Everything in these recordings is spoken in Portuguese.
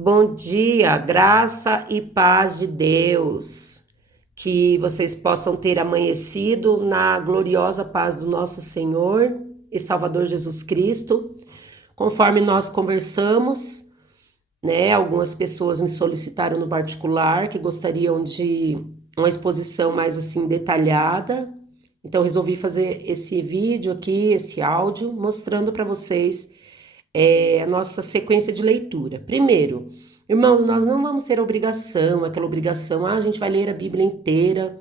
Bom dia, graça e paz de Deus. Que vocês possam ter amanhecido na gloriosa paz do nosso Senhor e Salvador Jesus Cristo. Conforme nós conversamos, né, algumas pessoas me solicitaram no particular que gostariam de uma exposição mais assim detalhada. Então resolvi fazer esse vídeo aqui, esse áudio, mostrando para vocês a nossa sequência de leitura. Primeiro, irmãos, nós não vamos ter obrigação, aquela obrigação, a gente vai ler a Bíblia inteira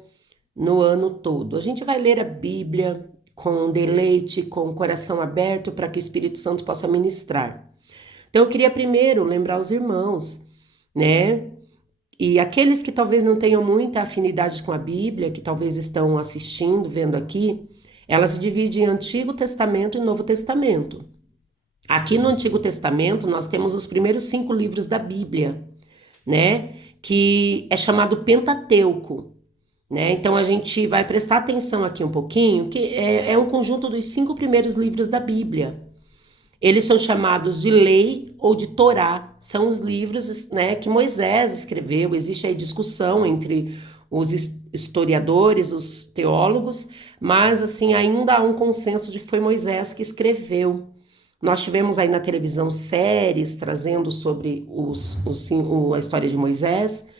no ano todo. A gente vai ler a Bíblia com deleite, com o coração aberto para que o Espírito Santo possa ministrar. Então, eu queria primeiro lembrar os irmãos, né? E aqueles que talvez não tenham muita afinidade com a Bíblia, que talvez estão assistindo, vendo aqui, ela se divide em Antigo Testamento e Novo Testamento. Aqui no Antigo Testamento, nós temos os primeiros 5 livros da Bíblia, né? Que é chamado Pentateuco, né? Então a gente vai prestar atenção aqui um pouquinho, que é um conjunto dos 5 primeiros livros da Bíblia. Eles são chamados de lei ou de Torá, são os livros, né, que Moisés escreveu. Existe aí discussão entre os historiadores, os teólogos, mas assim ainda há um consenso de que foi Moisés que escreveu. Nós tivemos aí na televisão séries trazendo sobre a história de Moisés.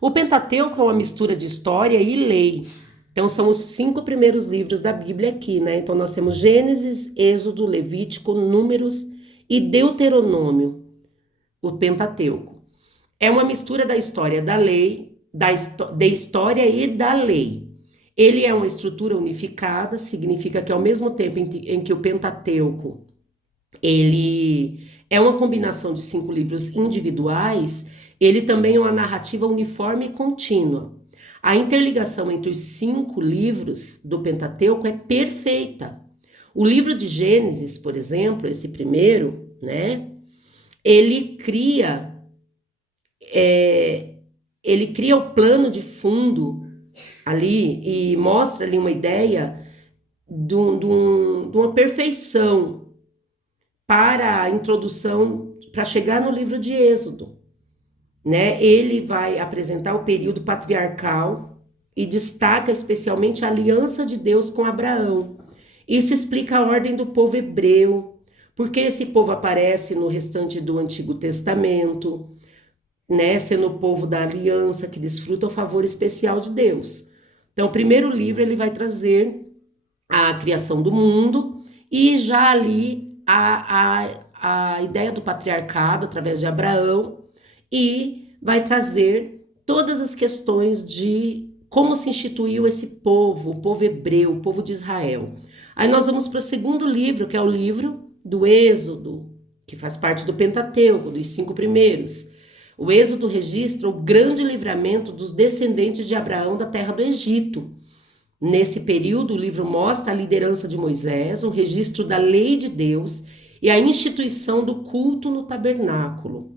O Pentateuco é uma mistura de história e lei. Então, são os 5 primeiros livros da Bíblia aqui, né? Então, nós temos Gênesis, Êxodo, Levítico, Números e Deuteronômio, o Pentateuco. É uma mistura da história da lei, da história e da lei. Ele é uma estrutura unificada, significa que ao mesmo tempo em que o Pentateuco ele é uma combinação de 5 livros individuais, ele também é uma narrativa uniforme e contínua. A interligação entre os 5 livros do Pentateuco é perfeita. O livro de Gênesis, por exemplo, esse primeiro, né? Ele cria, ele cria o plano de fundo ali e mostra ali uma ideia de uma perfeição para a introdução, para chegar no livro de Êxodo, né? Ele vai apresentar o período patriarcal e destaca especialmente a aliança de Deus com Abraão. Isso explica a ordem do povo hebreu, porque esse povo aparece no restante do Antigo Testamento, né? Sendo o povo da aliança que desfruta o favor especial de Deus. Então, o primeiro livro ele vai trazer a criação do mundo e já ali a ideia do patriarcado através de Abraão e vai trazer todas as questões de como se instituiu esse povo, o povo hebreu, o povo de Israel. Aí nós vamos para o segundo livro, que é o livro do Êxodo, que faz parte do Pentateuco, dos 5 primeiros. O Êxodo registra o grande livramento dos descendentes de Abraão da terra do Egito. Nesse período, o livro mostra a liderança de Moisés, o registro da lei de Deus e a instituição do culto no tabernáculo.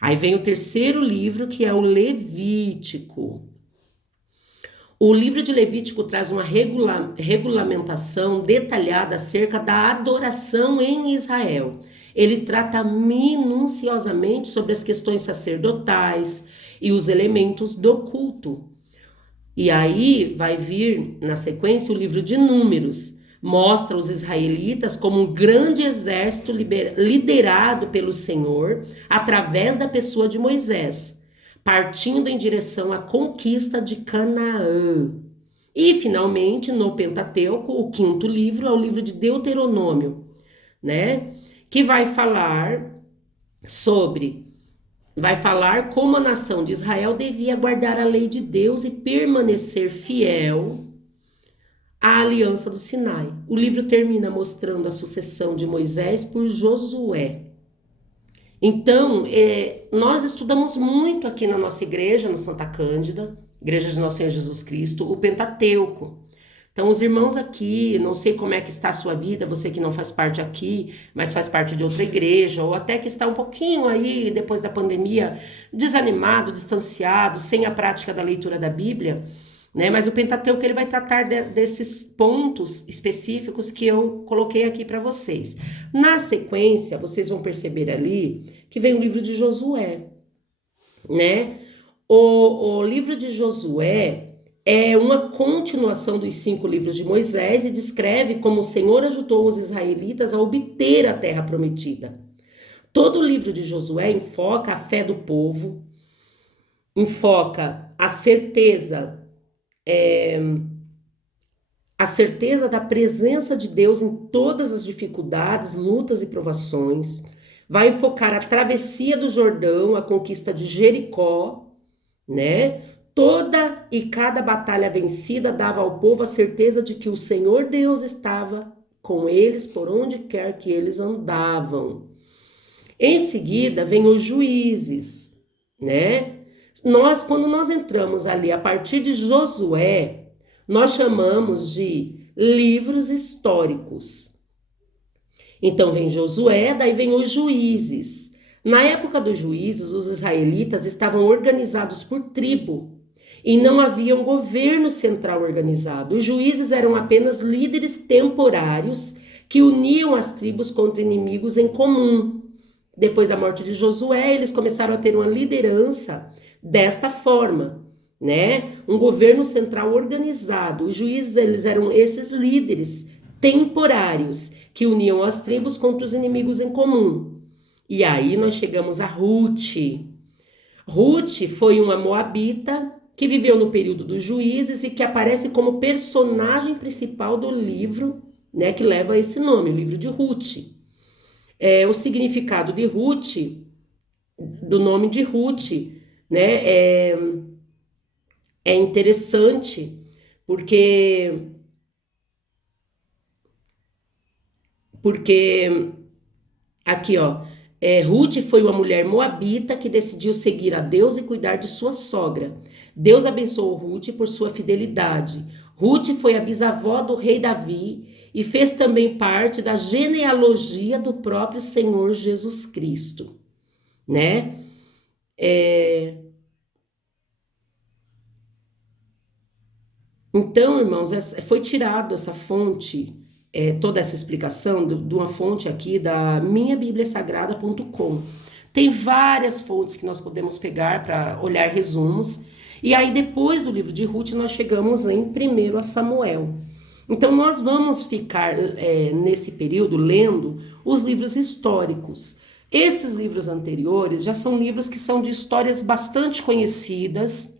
Aí vem o terceiro livro, que é o Levítico. O livro de Levítico traz uma regulamentação detalhada acerca da adoração em Israel. Ele trata minuciosamente sobre as questões sacerdotais e os elementos do culto. E aí vai vir, na sequência, o livro de Números. Mostra os israelitas como um grande exército liderado pelo Senhor através da pessoa de Moisés, partindo em direção à conquista de Canaã. E, finalmente, no Pentateuco, o 5º livro é o livro de Deuteronômio, né? Que vai falar como a nação de Israel devia guardar a lei de Deus e permanecer fiel à aliança do Sinai. O livro termina mostrando a sucessão de Moisés por Josué. Então, nós estudamos muito aqui na nossa igreja, no Santa Cândida, Igreja de Nosso Senhor Jesus Cristo, o Pentateuco. Então, os irmãos aqui, não sei como é que está a sua vida, você que não faz parte aqui, mas faz parte de outra igreja, ou até que está um pouquinho aí, depois da pandemia, desanimado, distanciado, sem a prática da leitura da Bíblia, né? Mas o Pentateuco ele vai tratar desses pontos específicos que eu coloquei aqui para vocês. Na sequência, vocês vão perceber ali que vem o livro de Josué. né? O livro de Josué é uma continuação dos 5 livros de Moisés e descreve como o Senhor ajudou os israelitas a obter a terra prometida. Todo o livro de Josué enfoca a fé do povo, enfoca a certeza da presença de Deus em todas as dificuldades, lutas e provações. Vai enfocar a travessia do Jordão, a conquista de Jericó, né? Toda e cada batalha vencida dava ao povo a certeza de que o Senhor Deus estava com eles por onde quer que eles andavam. Em seguida, vem os juízes, né? Quando nós entramos ali a partir de Josué, nós chamamos de livros históricos. Então vem Josué, daí vem os juízes. Na época dos juízes, os israelitas estavam organizados por tribo e não havia um governo central organizado. Os juízes eram apenas líderes temporários que uniam as tribos contra inimigos em comum. Depois da morte de Josué, eles começaram a ter uma liderança desta forma, né? Um governo central organizado. Os juízes, eles eram esses líderes temporários que uniam as tribos contra os inimigos em comum. E aí nós chegamos a Ruth. Ruth foi uma moabita que viveu no período dos juízes e que aparece como personagem principal do livro, né, que leva esse nome, o livro de Ruth. O significado de Ruth, do nome de Ruth, né, é interessante porque aqui, ó, Ruth foi uma mulher moabita que decidiu seguir a Deus e cuidar de sua sogra. Deus abençoou Ruth por sua fidelidade. Ruth foi a bisavó do rei Davi e fez também parte da genealogia do próprio Senhor Jesus Cristo, né? Então, irmãos, foi tirado essa fonte, toda essa explicação de uma fonte aqui da minhabibliasagrada.com. Tem várias fontes que nós podemos pegar para olhar resumos. E aí, depois do livro de Ruth, nós chegamos em 1 Samuel. Então, nós vamos ficar nesse período lendo os livros históricos. Esses livros anteriores já são livros que são de histórias bastante conhecidas,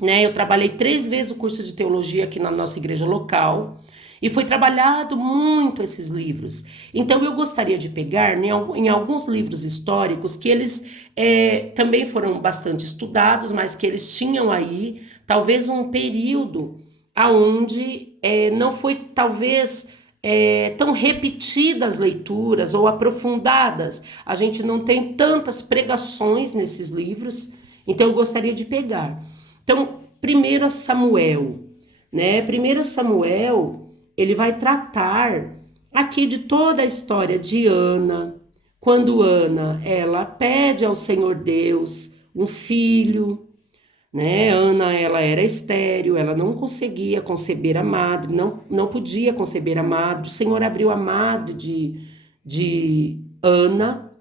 né? Eu trabalhei 3 vezes o curso de teologia aqui na nossa igreja local e foi trabalhado muito esses livros. Então eu gostaria de pegar em alguns livros históricos que eles também foram bastante estudados, mas que eles tinham aí talvez um período aonde não foi talvez tão repetidas as leituras ou aprofundadas. A gente não tem tantas pregações nesses livros, então eu gostaria de pegar. Então, 1 Samuel, né? 1 Samuel, ele vai tratar aqui de toda a história de Ana, quando Ana, ela pede ao Senhor Deus um filho, né? Ana, ela era estéril, ela não conseguia conceber a madre, não podia conceber a madre. O Senhor abriu a madre de Ana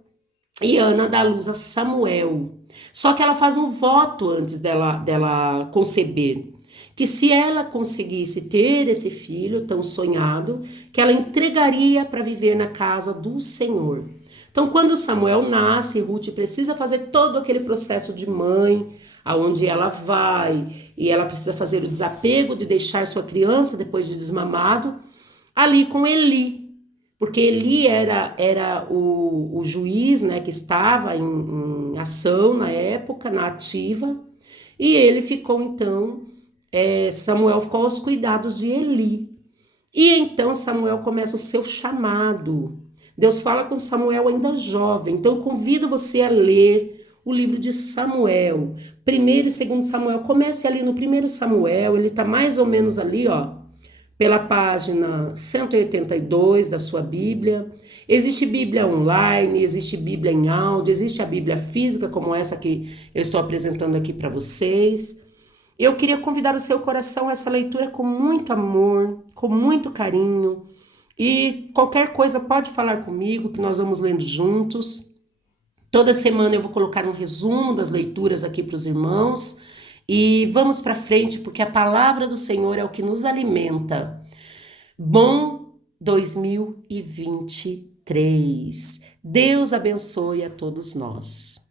e Ana dá luz a Samuel. Só que ela faz um voto antes dela conceber, que se ela conseguisse ter esse filho tão sonhado, que ela entregaria para viver na casa do Senhor. Então, quando Samuel nasce, Ruth precisa fazer todo aquele processo de mãe, aonde ela vai, e ela precisa fazer o desapego de deixar sua criança depois de desmamado, ali com Eli. Porque Eli era o juiz, né, que estava em ação na época, na ativa, e ele ficou então, Samuel ficou aos cuidados de Eli. E então Samuel começa o seu chamado. Deus fala com Samuel ainda jovem, então eu convido você a ler o livro de Samuel, 1º e 2º Samuel. Comece ali no 1º Samuel, ele está mais ou menos ali, ó, pela página 182 da sua Bíblia. Existe Bíblia online, existe Bíblia em áudio, existe a Bíblia física, como essa que eu estou apresentando aqui para vocês. Eu queria convidar o seu coração a essa leitura com muito amor, com muito carinho. E qualquer coisa pode falar comigo, que nós vamos lendo juntos. Toda semana eu vou colocar um resumo das leituras aqui para os irmãos e vamos para frente, porque a palavra do Senhor é o que nos alimenta. Bom 2023. Deus abençoe a todos nós.